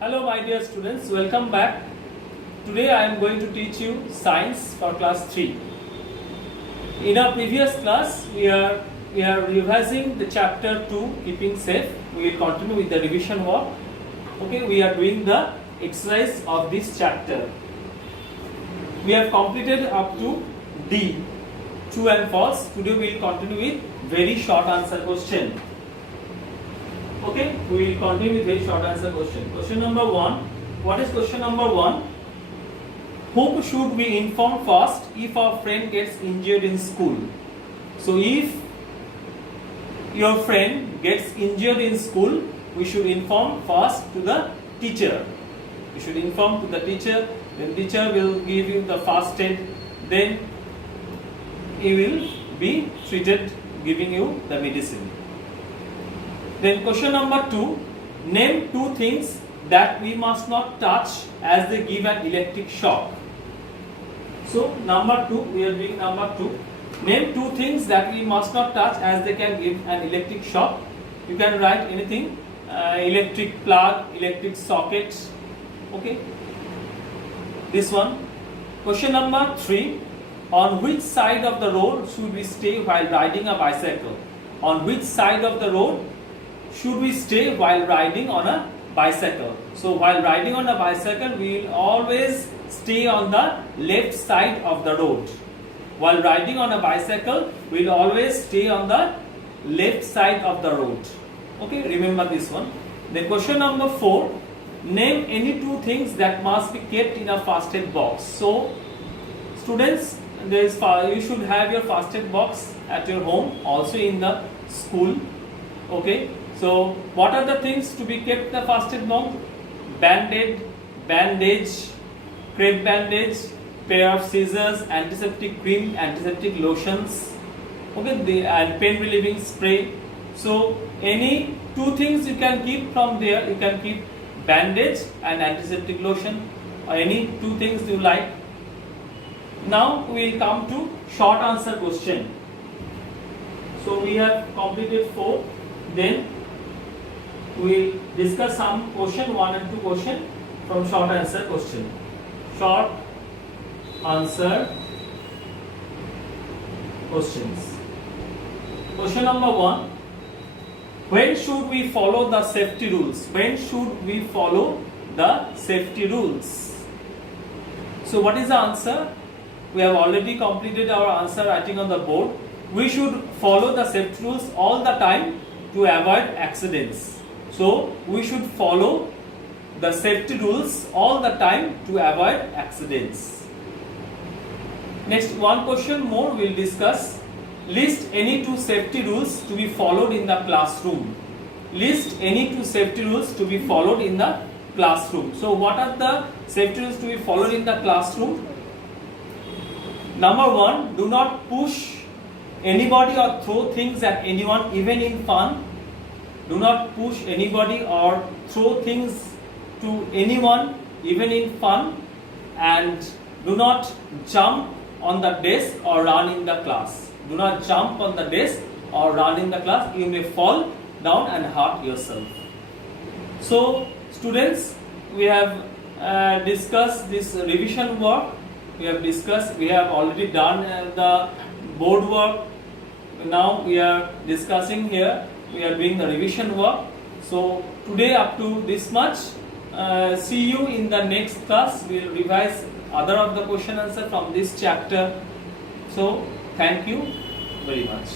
Hello my dear students, welcome back. Today I am going to teach you science for class 3. In our previous class we are revising the chapter 2 keeping safe. We will continue with the revision work. Okay, we are doing the exercise of this chapter. We have completed up to D, true and false. Today we will continue with very short answer question. Okay, we will continue with very short answer question. Question number 1. What is question number 1? Whom should we inform first if our friend gets injured in school? So if your friend gets injured in school, we should inform first to the teacher. We should inform to the teacher. Then teacher will give you the first aid. Then he will be treated, giving you the medicine. Then question number 2, name 2 things that we must not touch as they give an electric shock. So number 2, we are doing number 2. Name 2 things that we must not touch as they can give an electric shock. You can write anything, electric plug, electric socket. Okay. This one. Question number 3, on which side of the road should we stay while riding a bicycle? On which side of the road should we stay while riding on a bicycle? So while riding on a bicycle, we will always stay on the left side of the road. While riding on a bicycle, we will always stay on the left side of the road. Okay, remember this one. Then question number 4, name any 2 things that must be kept in a first aid box. So students, you should have your first aid box at your home, also in the school. Okay. So, what are the things to be kept in the first aid box? Band-aid, bandage, crepe bandage, pair of scissors, antiseptic cream, antiseptic lotions, okay, and pain relieving spray. So, any 2 things you can keep from there. You can keep bandage and antiseptic lotion, or any 2 things you like. Now, we will come to short answer question. So, we have completed 4. Then we will discuss some question 1 and 2 question from short answer question. Short answer questions. Question number 1. When should we follow the safety rules? When should we follow the safety rules? So what is the answer? We have already completed our answer writing on the board. We should follow the safety rules all the time to avoid accidents. So we should follow the safety rules all the time to avoid accidents. Next, one question more we will discuss. List any 2 safety rules to be followed in the classroom. List any 2 safety rules to be followed in the classroom. So what are the safety rules to be followed in the classroom? Number 1, do not push anybody or throw things at anyone, even in fun. Do not push anybody or throw things to anyone, even in fun. And do not jump on the desk or run in the class. Do not jump on the desk or run in the class. You may fall down and hurt yourself. So students, we have discussed this revision work. We have already done the board work. Now we are discussing here. We are doing the revision work. So today up to this much. See you in the next class. We will revise other of the question answer from this chapter. So thank you very much.